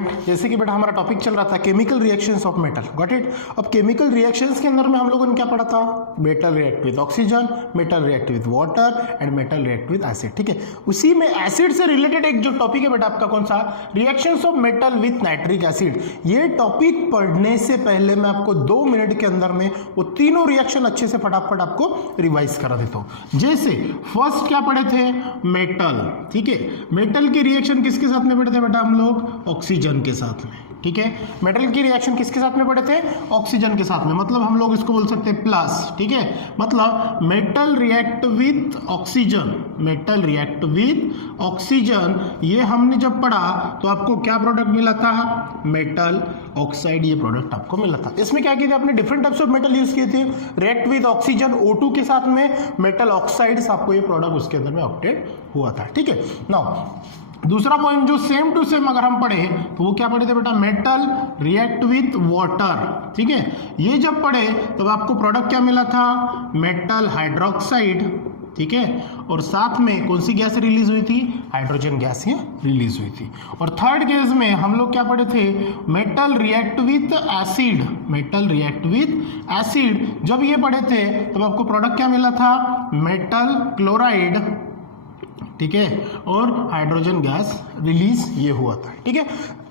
Point, जैसे कि बेटा हमारा टॉपिक चल रहा था chemical reactions of metal, got it. अब केमिकल रिएक्शंस के अंदर में हम लोगों ने क्या पढ़ा था, metal react with oxygen, metal react with water and metal react with acid, ठीक है। उसी में एसिड से रिलेटेड एक जो टॉपिक है बेटा आपका कौन सा, reactions of metal with nitric acid. ये टॉपिक पढ़ने से पहले मैं आपको 2 मिनट के अंदर में वो तीनों रिएक्शन अच्छे से फटाफट आपको रिवाइज करा देता हूं। जैसे फर्स्ट क्या पढ़े थे, मेटल, ठीक है। मेटल की रिएक्शन किसके साथ में पढ़े थे बेटा हम लोग, ऑक्सीजन के साथ में, ठीक है। मेटल की रिएक्शन किसके साथ में पढ़े थे, ऑक्सीजन के साथ में, मतलब हम लोग इसको बोल सकते हैं प्लस, ठीक है। मतलब metal react with oxygen, metal react with oxygen, ये हमने जब पढ़ा तो आपको क्या प्रोडक्ट मिला था, मेटल ऑक्साइड, ये प्रोडक्ट आपको मिला था। इसमें क्या किए थे आपने, different types of metal use किए थे, रिएक्ट विद ऑक्सीजन O2 के साथ में मेटल ऑक्साइड्स, आपको ये प्रोडक्ट उसके अंदर में ऑब्टेन हुआ था, ठीक है। नाउ दूसरा पॉइंट जो सेम टू सेम अगर हम पढ़े तो वो क्या पढ़े थे बेटा, मेटल रिएक्ट विथ वाटर, ठीक है। ये जब पढ़े तब आपको प्रोडक्ट क्या मिला था, मेटल हाइड्रोक्साइड, ठीक है। और साथ में कौन सी गैस रिलीज हुई थी, हाइड्रोजन गैस ये रिलीज हुई थी। और थर्ड केस में हम लोग क्या पढ़े थे, metal react with acid, metal react with acid, जब ये पढ़े थे तब आपको प्रोडक्ट क्या मिला था, मेटल क्लोराइड, ठीक है, और हाइड्रोजन गैस रिलीज ये हुआ था, ठीक है।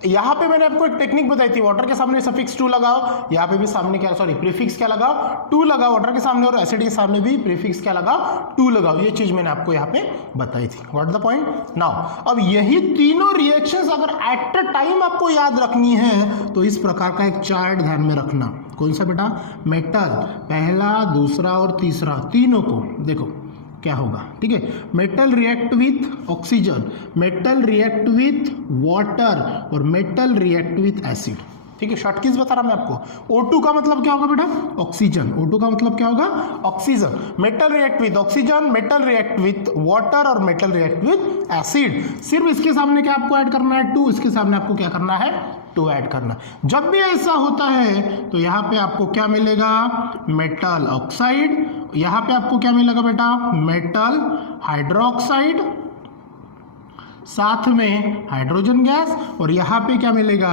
यहाँ पे मैंने आपको एक टेक्निक बताई थी, वाटर के सामने सफिक्स 2 लगाओ, यहाँ पे भी सामने क्या, सॉरी प्रीफिक्स क्या लगाओ, 2 लगाओ वाटर के सामने, और एसिड के सामने भी प्रीफिक्स क्या लगाओ, 2 लगाओ। ये चीज मैंने आपको यहाँ पे बताई थी, व्हाट द पॉइंट नाउ। अब यही तीनों रिएक्शंस अगर एट अ टाइम आपको याद रखनी है तो इस प्रकार का एक चार्ट ध्यान में रखना। कौन सा बेटा, मेटल पहला, दूसरा और तीसरा, तीनों को देखो क्या होगा, ठीक है। Metal react with oxygen, metal react with water और मेटल रिएक्ट विथ एसिड, ठीक है। शॉर्ट कीज बता रहा मैं आपको। O2 का मतलब क्या होगा बेटा, ऑक्सीजन, O2 का मतलब क्या होगा, oxygen. Metal react with oxygen, metal react with water और मेटल रिएक्ट विथ एसिड। सिर्फ इसके सामने क्या आपको ऐड करना है, 2, इसके सामने आपको क्या करना है, 2 ऐड करना। जब भी ऐसा होता है तो यहाँ पे आपको क्या मिलेगा, मेटल ऑक्साइड, यहाँ पे आपको क्या मिलेगा बेटा, मेटल हाइड्रोक्साइड, साथ में हाइड्रोजन गैस, और यहाँ पे क्या मिलेगा,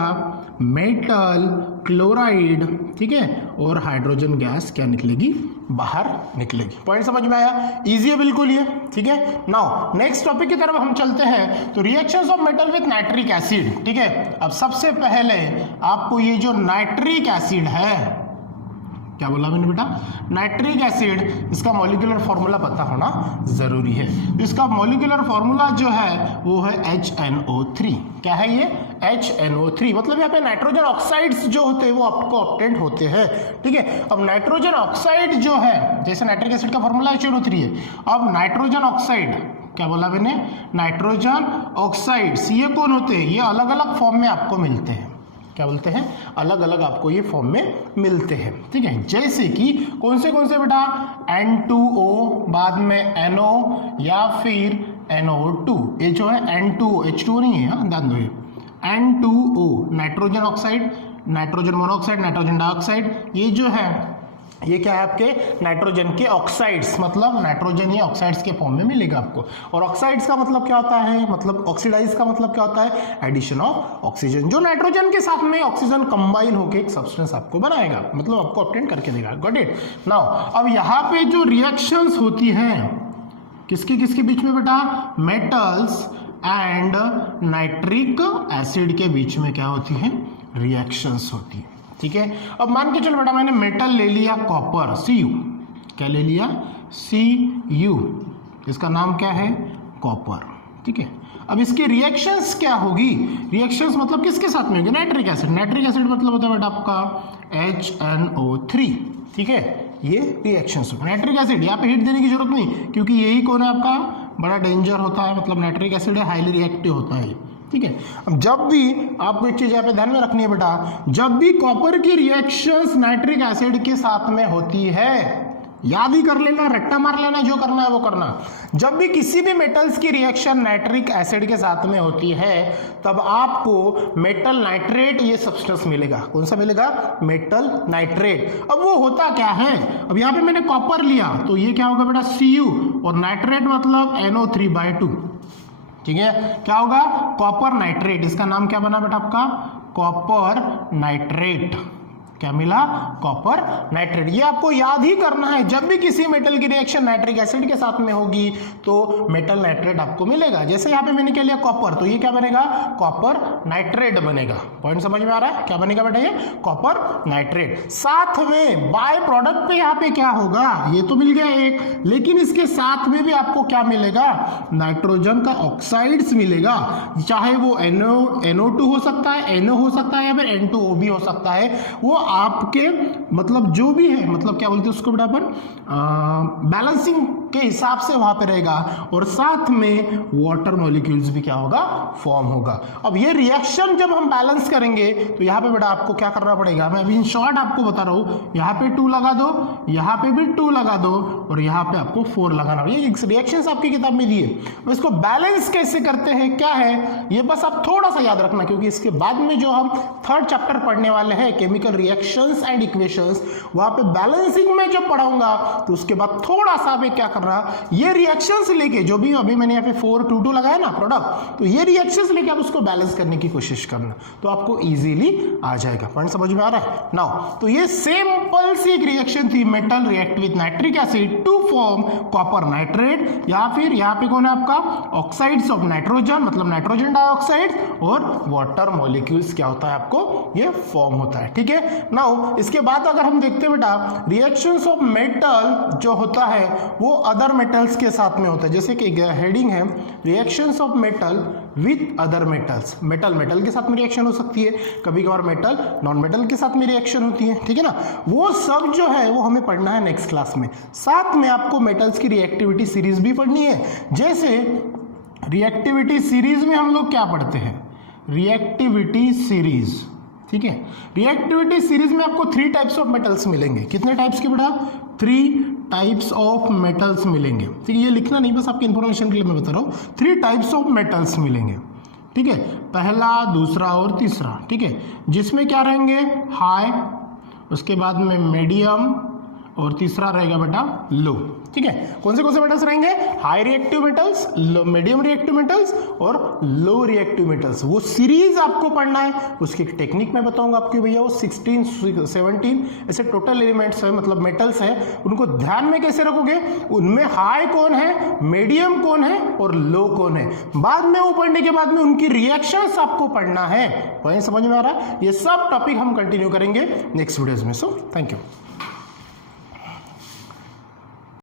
मेटल क्लोराइड, ठीक है, और हाइड्रोजन गैस क्या निकलेगी, बाहर निकलेगी। पॉइंट समझ में आया, इजी है बिल्कुल ये, ठीक है। नाउ नेक्स्ट टॉपिक की तरफ हम चलते हैं, तो reactions of metal with nitric acid, ठीक है। अब सबसे पहले आपको ये जो नाइट्रिक एसिड है, क्या बोला मैंने बेटा, नाइट्रिक एसिड, इसका मॉलिक्यूलर फॉर्मूला पता होना जरूरी है। इसका मॉलिक्यूलर फॉर्मूला जो है वो है HNO3। क्या है ये, HNO3, मतलब यहाँ पे नाइट्रोजन ऑक्साइड्स जो होते हैं वो आपको ऑब्टेंड होते हैं, ठीक है। अब नाइट्रोजन ऑक्साइड जो है, जैसे नाइट्रिक एसिड का फॉर्मूला HNO3 है, अब नाइट्रोजन ऑक्साइड, क्या बोला मैंने, नाइट्रोजन ऑक्साइड्स, ये कौन होते हैं, ये अलग अलग फॉर्म में आपको मिलते हैं, क्या बोलते हैं, अलग अलग आपको ये फॉर्म में मिलते हैं, ठीक है। जैसे कि कौन से बेटा, N2O, बाद में NO या फिर NO2, ये जो है N2O, H2O नहीं है, हाँ ध्यान दो, ये N2O nitrogen oxide, nitrogen monoxide, nitrogen dioxide, ये जो है ये क्या है आपके नाइट्रोजन के ऑक्साइड्स, मतलब नाइट्रोजन ये ऑक्साइड्स के फॉर्म में मिलेगा आपको। और ऑक्साइड्स का मतलब क्या होता है, मतलब ऑक्सीडाइज का मतलब क्या होता है, एडिशन ऑफ ऑक्सीजन, जो नाइट्रोजन के साथ में ऑक्सीजन कंबाइन होकर एक सब्सटेंस आपको बनाएगा, मतलब आपको ऑब्टेन करके देगा, गॉट इट नाउ। अब यहाँ पे जो रिएक्शंस होती हैं किसके किसके बीच में बेटा, मेटल्स एंड नाइट्रिक एसिड के बीच में क्या होती है, रिएक्शंस होती है, ठीक है। अब मान के चलो बेटा मैंने मेटल ले लिया कॉपर, Cu, क्या ले लिया, Cu, इसका नाम क्या है, कॉपर, ठीक है। अब इसके रिएक्शंस क्या होगी, रिएक्शंस मतलब किसके साथ में होगी, नाइट्रिक एसिड, नाइट्रिक एसिड मतलब होता है बेटा आपका HNO3, ठीक है। ये रिएक्शंस होगा, नाइट्रिक एसिड, यहाँ पे हीट देने की जरूरत नहीं, क्योंकि यही कौन है आपका, बड़ा डेंजर होता है, मतलब नाइट्रिक एसिड है, हाईली रिएक्टिव होता है, ठीक है। अब जब भी आपको एक चीज यहाँ पे ध्यान में रखनी है बेटा, जब भी कॉपर की रिएक्शंस नाइट्रिक एसिड के साथ में होती है, याद ही कर लेना, रट्टा मार लेना, जो करना है वो करना, जब भी किसी भी मेटल्स की रिएक्शन नाइट्रिक एसिड के साथ में होती है तब आपको मेटल नाइट्रेट ये सब्सटेंस मिलेगा। कौन सा मिलेगा, मेटल नाइट्रेट। अब वो होता क्या है, अब यहाँ पे मैंने कॉपर लिया तो ये क्या होगा बेटा, Cu, और नाइट्रेट मतलब NO3/2, ठीक है, क्या होगा, कॉपर नाइट्रेट, इसका नाम क्या बना बेटा आपका, कॉपर नाइट्रेट, क्या मिला, कॉपर नाइट्रेट। ये आपको याद ही करना है, जब भी किसी मेटल की रिएक्शन नाइट्रिक एसिड के साथ में होगी तो मेटल नाइट्रेट आपको मिलेगा। जैसे यहाँ पे मैंने क्या लिया कॉपर, तो ये क्या बनेगा, कॉपर नाइट्रेट बनेगा। पॉइंट समझ में आ रहा है, क्या बनेगा बेटा ये, कॉपर नाइट्रेट। साथ में बाय प्रोडक्ट पे यहाँ पे क्या होगा, ये तो मिल गया एक, लेकिन इसके साथ में भी आपको क्या मिलेगा, नाइट्रोजन का ऑक्साइड्स मिलेगा, चाहे वो NO2 हो सकता है, NO हो सकता है, या फिर N2O भी हो सकता है। वो आपके मतलब जो भी है, मतलब क्या बोलते हैं उसको बेटा अपन, बैलेंसिंग के हिसाब से वहां पे रहेगा, और साथ में वाटर मॉलिक्यूल्स भी क्या होगा, फॉर्म होगा। अब ये रिएक्शन जब हम बैलेंस करेंगे तो यहाँ पे बेटा आपको क्या करना पड़ेगा, मैं अभी इन शॉर्ट आपको बता रहा हूँ, यहाँ पे 2 लगा दो, यहाँ पे भी 2 लगा दो, और यहाँ पे आपको 4 लगाना। ये रिएक्शंस आपकी किताब में दिए, अब इसको बैलेंस कैसे करते हैं, क्या है ये बस आप थोड़ा सा याद रखना, क्योंकि इसके बाद में जो हम 3rd चैप्टर पढ़ने वाले हैं केमिकल रिएक्शंस एंड इक्वेशंस, वहां पे बैलेंसिंग में जब पढ़ाऊंगा तो उसके बाद थोड़ा सा भी क्या करना, ये रिएक्शंस लेके जो भी अभी मैंने यहाँ पे 4 2 लगाया ना प्रोडक्ट, तो ये रिएक्शंस लेके आप उसको बैलेंस करने की कोशिश करना, तो आपको इजीली आ जाएगा। पॉइंट समझ में आ रहा है नाउ। तो ये सिंपल सी एक रिएक्शन थी, metal react with nitric acid to form copper nitrate, या फिर यहाँ पे कौन है आपका, ऑक्साइड्स ऑफ नाइट्रोजन, मतलब नाइट्रोजन डाइऑक्साइड, और वाटर मॉलिक्यूल्स क्या होता है आपको, ये फॉर्म होता है। ठीक है, नाउ इसके बाद अगर हम देखते हैं बेटा, रिएक्शंस ऑफ मेटल जो होता है वो अदर मेटल्स के साथ में होता है। जैसे कि हेडिंग है reactions of metal with other metals, metal metal के साथ में रिएक्शन हो सकती है, कभी कभार मेटल नॉन मेटल के साथ में रिएक्शन होती है, ठीक है ना, वो सब जो है वो हमें पढ़ना है नेक्स्ट क्लास में। साथ में आपको मेटल्स की रिएक्टिविटी सीरीज भी पढ़नी है। जैसे रिएक्टिविटी सीरीज में हम लोग क्या पढ़ते हैं, रिएक्टिविटी सीरीज, ठीक है, रिएक्टिविटी सीरीज में आपको 3 टाइप्स ऑफ मेटल्स मिलेंगे। कितने टाइप्स के बेटा, 3 टाइप्स ऑफ मेटल्स मिलेंगे। ठीक है, ये लिखना नहीं, बस आपकी इंफॉर्मेशन के लिए मैं बता रहा हूँ, 3 टाइप्स ऑफ मेटल्स मिलेंगे। ठीक है, पहला, दूसरा और तीसरा। ठीक है, जिसमें क्या रहेंगे, हाई, उसके बाद में मीडियम, और तीसरा रहेगा बेटा लो। ठीक है, कौन से मेटल्स रहेंगे, high reactive metals, medium reactive metals और लो रिएक्टिव मेटल्स। वो सीरीज आपको पढ़ना है, उसकी टेक्निक मैं बताऊंगा आपको भैया। वो 16 17 ऐसे टोटल एलिमेंट्स है, मतलब मेटल्स है, उनको ध्यान में कैसे रखोगे, उनमें हाई कौन है, मीडियम कौन है और लो कौन है। बाद में वो पढ़ने के बाद में उनकी रिएक्शंस आपको पढ़ना है। वही समझ में आ रहा है, ये सब टॉपिक हम कंटिन्यू करेंगे नेक्स्ट वीडियोज में। So thank you.